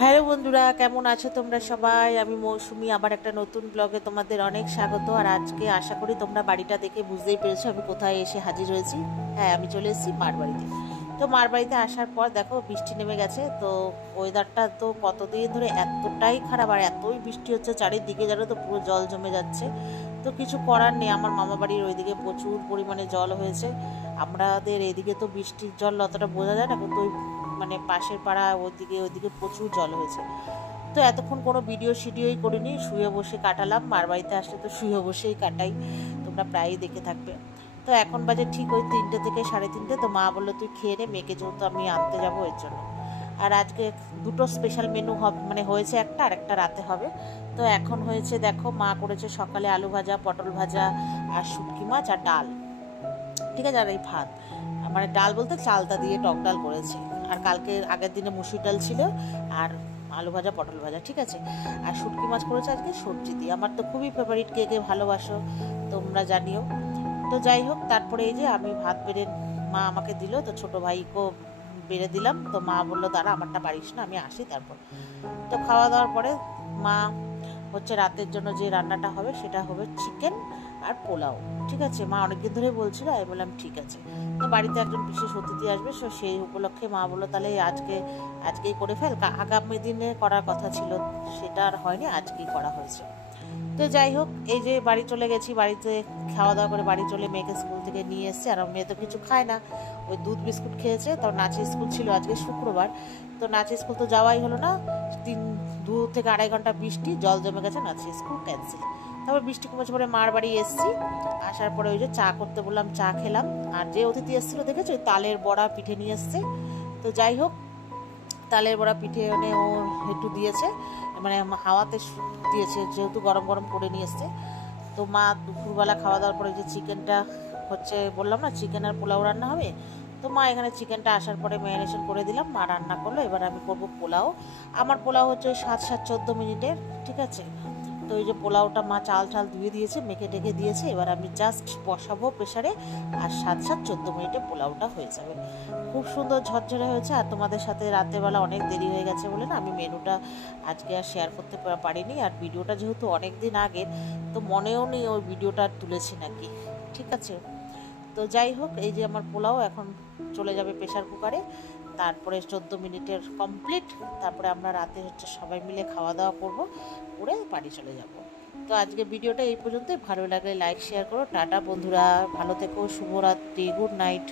Hello বন্ধুরা, কেমন আছো তোমরা সবাই? আমি মৌসুমি, আবার একটা নতুন ব্লগে তোমাদের অনেক স্বাগত। আর আজকে আশা করি তোমরা বাড়িটা দেখে বুঝতেই পেরেছো আমি কোথায় এসে হাজির হয়েছি। হ্যাঁ, আমি চলে এসেছি মার বাড়িতে। তো মার বাড়িতে আসার পর দেখো বৃষ্টি নেমে গেছে। তো ওয়েদারটা তো কতদিন ধরে এতটাই খারাপ, আর এতই বৃষ্টি হচ্ছে চারিদিকে, জানো তো পুরো জল জমে যাচ্ছে। তো কিছু করার নেই, আমার মামা বাড়ির ওইদিকে প্রচুর পরিমাণে জল হয়েছে। আমাদের এদিকে তো বৃষ্টির জল অতটা বোঝা যায় না, কিন্তু ওই পাশের পাড়া ওইদিকে প্রচুর জল হয়েছে। তো এতক্ষণ কোনো ভিডিওই করিনি, শুয়ে বসে কাটালাম। মার বাড়িতে আসলে তো শুয়ে বসেই কাটাই, তোমরা প্রায়ই দেখে থাকবে। তো এখন বাজে ঠিক ওই 3টে থেকে 3:30। তো মা বললো তুই খেয়ে নে, মেয়েকে যেহেতু আমি আনতে যাবো এর জন্য। আর আজকে দুটো স্পেশাল মেনু হবে, হয়েছে একটা, আর একটা রাতে হবে। তো এখন হয়েছে দেখো, মা করেছে সকালে আলু ভাজা, পটল ভাজা, আর শুটকি মাছ, আর ডাল। ঠিক আছে, আর এই ভাত, ডাল বলতে চালতা দিয়ে টক ডাল করেছে। আর কালকে আগের দিনে মুসুর ডাল ছিল, আর আলু ভাজা, পটল ভাজা। ঠিক আছে, আর শুটকি মাছ করেছে আজকে সবজি দিয়ে। আমার তো খুবই ফেভারিট, কে কে ভালোবাসো তোমরা জানিও। তো যাই হোক, তারপরে এই যে আমি ভাত বেড়ে মা আমাকে দিল, তো ছোটো ভাইকেও বেড়ে দিলাম। তো মা বললো দাঁড়া, আমারটা পারিস না, আমি আসি তারপর। তো খাওয়া দাওয়ার পরে মা রাতের জন্য যে রান্নাটা হবে সেটা হবে চিকেন আর পোলাও। ঠিক আছে, মা অনেকদিন ধরে বলছিল, আমি বললাম ঠিক আছে। তো বাড়িতে একজন বিশেষ অতিথি আসবে, সো সেই উপলক্ষে মা বললো তাহলে আজকেই করে ফেল। আগামী দিনে করার কথা ছিল, সেটা আর হয়নি, আজকেই করা হয়েছে। তো যাই হোক, এই যে বাড়ি চলে গেছি, বাড়িতে খাওয়া দাওয়া করে বাড়ি চলে মেয়েকে স্কুল থেকে নিয়ে এসেছি। আর মেয়ে তো কিছু খায় না, ওই দুধ বিস্কুট খেয়েছে। তো নাচের স্কুল ছিল আজকে শুক্রবার, তো নাচের স্কুল তো যাওয়াই হলো না। 2 থেকে 2.5 ঘন্টা বৃষ্টি, জল জমে গেছে, নাচের স্কুল ক্যান্সেল। তারপর বৃষ্টি কমেছে পরে মার বাড়ি এসেছি। আসার পরে ওই যে চা করতে বললাম, চা খেলাম। আর যে অতিথি এসেছিলো দেখেছো, ওই তালের বড়া পিঠে নিয়ে এসছে। তো যাই হোক, তালের বড়া পিঠে ও একটু দিয়েছে, হাওয়াতে দিয়েছে, যেহেতু গরম গরম করে নিয়ে এসছে। তো মা দুপুরবেলা খাওয়া দাওয়ার পরে যে চিকেনটা বললাম না, চিকেন আর পোলাও রান্না হবে। তো মা এখানে চিকেনটা আসার পরে ম্যারিনেশন করে দিলাম, মা রান্না করলো। এবার আমি করবো পোলাও। আমার পোলাও হচ্ছে ওই 7-14 মিনিটের। ঠিক আছে, তো ওই যে পোলাওটা মা চাল ধুয়ে দিয়েছে, মেখে টেকে দিয়েছে। এবার আমি জাস্ট বসাবো প্রেশারে, আর 7-14 মিনিটে পোলাওটা হয়ে যাবে। খুব সুন্দর ঝরঝরে হয়েছে। আর তোমাদের সাথে রাতেরবেলা অনেক দেরি হয়ে গেছে বলে না, আমি মেনুটা আজকে আর শেয়ার করতে পারিনি। আর ভিডিওটা যেহেতু অনেক দিন আগের, তো মনেও নেই ওই ভিডিওটা তুলেছি নাকি। ঠিক আছে, তো যাই হোক, এই যে আমার পোলাও এখন চলে যাবে প্রেশার কুকারে। তারপরে 14 মিনিটের কমপ্লিট। তারপরে আমরা রাতে সবাই মিলে খাওয়া দাওয়া করবো, করে বাড়ি চলে যাব। তো আজকে ভিডিওটা এই পর্যন্তই। ভালো লাগলে লাইক শেয়ার করো। টাটা বন্ধুরা, ভালো থেকো, শুভরাত্রি, গুড নাইট।